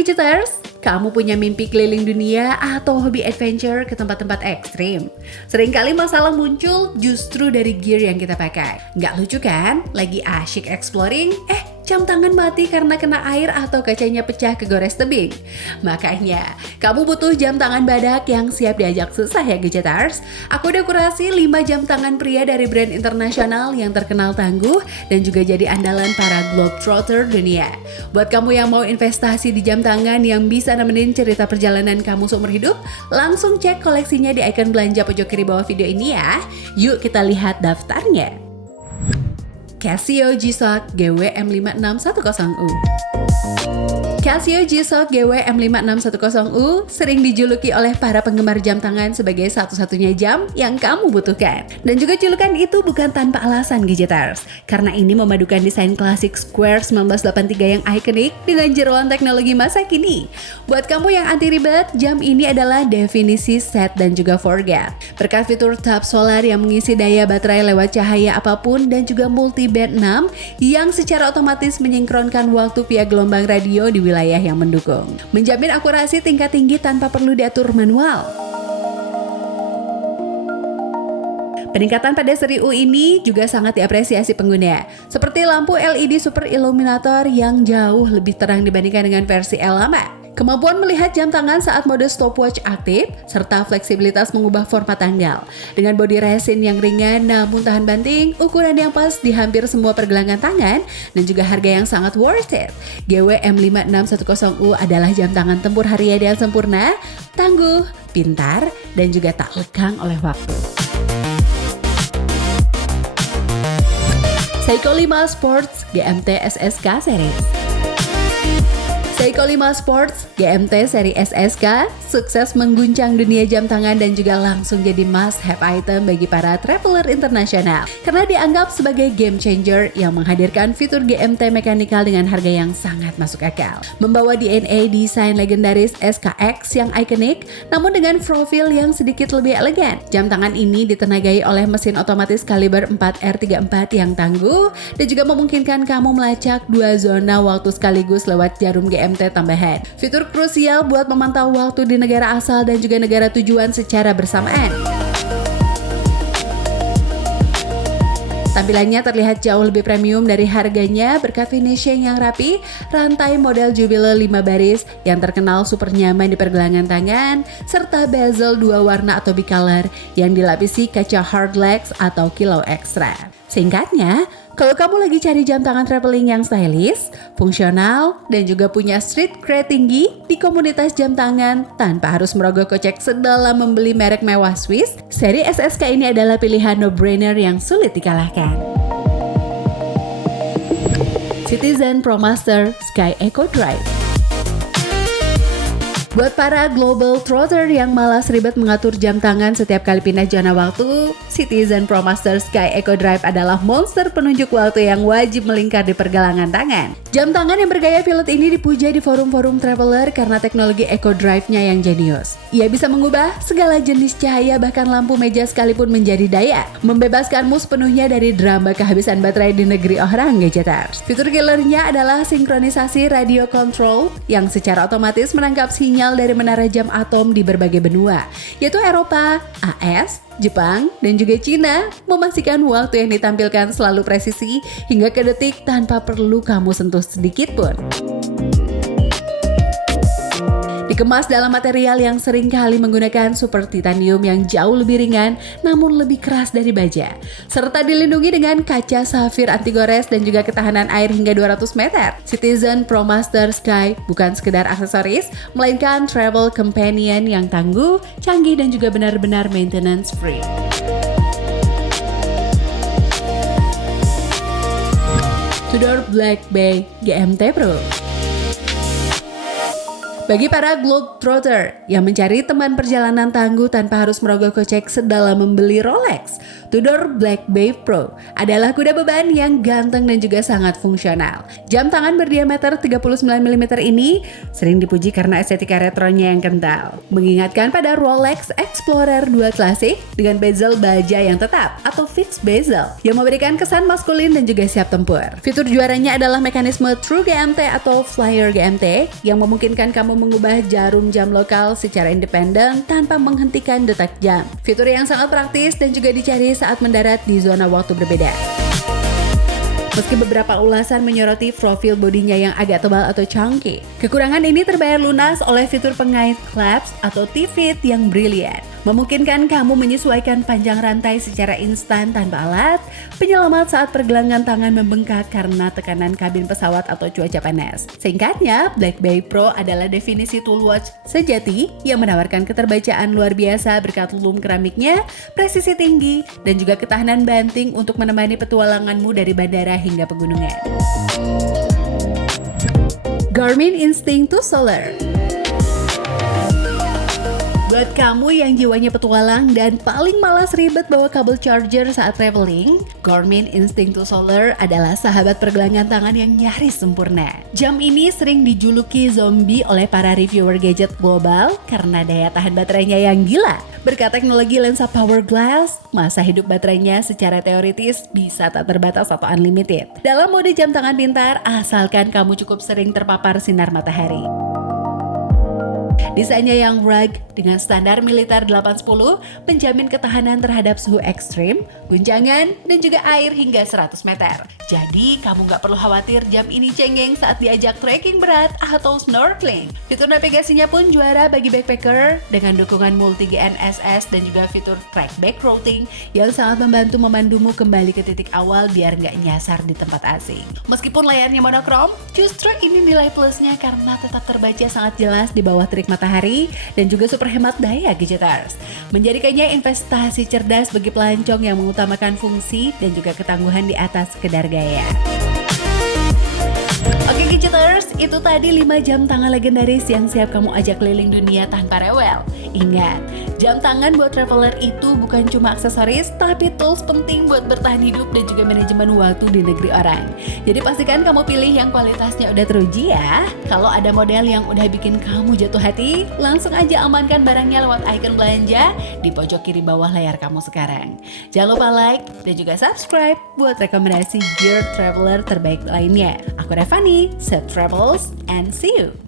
Gadgeters, kamu punya mimpi keliling dunia atau hobi adventure ke tempat-tempat ekstrim? Seringkali masalah muncul justru dari gear yang kita pakai. Nggak lucu kan? Lagi asyik exploring, jam tangan mati karena kena air atau kacanya pecah kegores tebing. Makanya, kamu butuh jam tangan badak yang siap diajak susah ya Gadgeters. Aku udah kurasi 5 jam tangan pria dari brand internasional yang terkenal tangguh dan juga jadi andalan para globetrotter dunia. Buat kamu yang mau investasi di jam tangan yang bisa nemenin cerita perjalanan kamu seumur hidup, langsung cek koleksinya di icon belanja pojok kiri bawah video ini ya. Yuk kita lihat daftarnya. Casio G-Shock GW M5610U. Casio G-Shock GW M5610U sering dijuluki oleh para penggemar jam tangan sebagai satu-satunya jam yang kamu butuhkan. Dan juga julukan itu bukan tanpa alasan Gadgeters, karena ini memadukan desain klasik square 1983 yang ikonik dengan jeroan teknologi masa kini. Buat kamu yang anti ribet, jam ini adalah definisi set dan juga forget. Berkat fitur tab solar yang mengisi daya baterai lewat cahaya apapun dan juga multi band 6 yang secara otomatis menyinkronkan waktu via gelombang radio di wilayah yang mendukung. Menjamin akurasi tingkat tinggi tanpa perlu diatur manual. Peningkatan pada seri U ini juga sangat diapresiasi pengguna, seperti lampu LED Super Illuminator yang jauh lebih terang dibandingkan dengan versi L lama. Kemampuan melihat jam tangan saat mode stopwatch aktif, serta fleksibilitas mengubah format tanggal. Dengan bodi resin yang ringan namun tahan banting, ukuran yang pas di hampir semua pergelangan tangan, dan juga harga yang sangat worth it. GW M5610U adalah jam tangan tempur harian yang sempurna, tangguh, pintar, dan juga tak lekang oleh waktu. Seiko 5 Sports GMT SSK Series. Seiko 5 Sports GMT seri SSK sukses mengguncang dunia jam tangan dan juga langsung jadi must have item bagi para traveler internasional karena dianggap sebagai game changer yang menghadirkan fitur GMT mechanical dengan harga yang sangat masuk akal. Membawa DNA desain legendaris SKX yang ikonik namun dengan profil yang sedikit lebih elegan. Jam tangan ini ditenagai oleh mesin otomatis kaliber 4R34 yang tangguh dan juga memungkinkan kamu melacak 2 zona waktu sekaligus lewat jarum GMT tambahan. Fitur krusial buat memantau waktu di negara asal dan juga negara tujuan secara bersamaan. Tampilannya terlihat jauh lebih premium dari harganya berkat finishing yang rapi, rantai model Jubilee 5 baris yang terkenal super nyaman di pergelangan tangan, serta bezel 2 warna atau bicolor yang dilapisi kaca hardlex atau kilau ekstra. Singkatnya, kalau kamu lagi cari jam tangan traveling yang stylish, fungsional, dan juga punya street cred tinggi di komunitas jam tangan tanpa harus merogoh kocek sedalam membeli merek mewah Swiss, seri SSK ini adalah pilihan no-brainer yang sulit dikalahkan. Citizen ProMaster Sky Eco Drive. Buat para global trotter yang malas ribet mengatur jam tangan setiap kali pindah zona waktu, Citizen ProMaster Sky Eco Drive adalah monster penunjuk waktu yang wajib melingkar di pergelangan tangan. Jam tangan yang bergaya fillet ini dipuja di forum-forum traveler karena teknologi Eco Drive-nya yang jenius. Ia bisa mengubah segala jenis cahaya bahkan lampu meja sekalipun menjadi daya, membebaskanmu sepenuhnya dari drama kehabisan baterai di negeri orang Gadgeters. Fitur killernya adalah sinkronisasi radio control yang secara otomatis menangkap sinyal dari menara jam atom di berbagai benua, yaitu Eropa, AS, Jepang, dan juga Cina, memastikan waktu yang ditampilkan selalu presisi hingga ke detik tanpa perlu kamu sentuh sedikit pun. Dikemas dalam material yang sering kali menggunakan super titanium yang jauh lebih ringan namun lebih keras dari baja, serta dilindungi dengan kaca safir anti gores dan juga ketahanan air hingga 200 meter. Citizen ProMaster Sky bukan sekedar aksesoris, melainkan travel companion yang tangguh, canggih, dan juga benar-benar maintenance free. Tudor Black Bay GMT Pro. Bagi para globetrotter yang mencari teman perjalanan tangguh tanpa harus merogoh kocek sedalam membeli Rolex, Tudor Black Bay Pro adalah kuda beban yang ganteng dan juga sangat fungsional. Jam tangan berdiameter 39 mm ini sering dipuji karena estetika retronya yang kental, mengingatkan pada Rolex Explorer 2 Classic dengan bezel baja yang tetap atau fixed bezel yang memberikan kesan maskulin dan juga siap tempur. Fitur juaranya adalah mekanisme True GMT atau Flyer GMT yang memungkinkan kamu mengubah jarum jam lokal secara independen tanpa menghentikan detak jam. Fitur yang sangat praktis dan juga dicari saat mendarat di zona waktu berbeda. Meski beberapa ulasan menyoroti profil bodinya yang agak tebal atau chunky, kekurangan ini terbayar lunas oleh fitur pengait clasp atau T-fit yang brilian, memungkinkan kamu menyesuaikan panjang rantai secara instan tanpa alat, penyelamat saat pergelangan tangan membengkak karena tekanan kabin pesawat atau cuaca panas. Singkatnya, Black Bay Pro adalah definisi tool watch sejati yang menawarkan keterbacaan luar biasa berkat lum keramiknya, presisi tinggi, dan juga ketahanan banting untuk menemani petualanganmu dari bandara hingga pegunungan. Garmin Instinct 2 Solar. Buat kamu yang jiwanya petualang dan paling malas ribet bawa kabel charger saat traveling, Garmin Instinct 2 Solar adalah sahabat pergelangan tangan yang nyaris sempurna. Jam ini sering dijuluki zombie oleh para reviewer gadget global karena daya tahan baterainya yang gila. Berkat teknologi lensa Power Glass, masa hidup baterainya secara teoritis bisa tak terbatas atau unlimited. Dalam mode jam tangan pintar, asalkan kamu cukup sering terpapar sinar matahari. Desainnya yang rugged dengan standar militer 810 menjamin ketahanan terhadap suhu ekstrim, guncangan, dan juga air hingga 100 meter. Jadi kamu nggak perlu khawatir jam ini cengeng saat diajak trekking berat atau snorkeling. Fitur navigasinya pun juara bagi backpacker dengan dukungan multi GNSS dan juga fitur trackback routing yang sangat membantu memandumu kembali ke titik awal biar nggak nyasar di tempat asing. Meskipun layarnya monokrom, justru ini nilai plusnya karena tetap terbaca sangat jelas di bawah terik matahari dan juga super hemat daya gadgeters. Menjadikannya investasi cerdas bagi pelancong yang mengutamakan fungsi dan juga ketangguhan di atas sekedar gaya. Oke gadgeters, itu tadi 5 jam tangan legendaris yang siap kamu ajak keliling dunia tanpa rewel. Ingat, jam tangan buat traveler itu bukan cuma aksesoris, tapi tools penting buat bertahan hidup dan juga manajemen waktu di negeri orang. Jadi pastikan kamu pilih yang kualitasnya udah teruji ya. Kalau ada model yang udah bikin kamu jatuh hati, langsung aja amankan barangnya lewat icon belanja di pojok kiri bawah layar kamu sekarang. Jangan lupa like dan juga subscribe buat rekomendasi gear traveler terbaik lainnya. Aku Revani, safe travels and see you!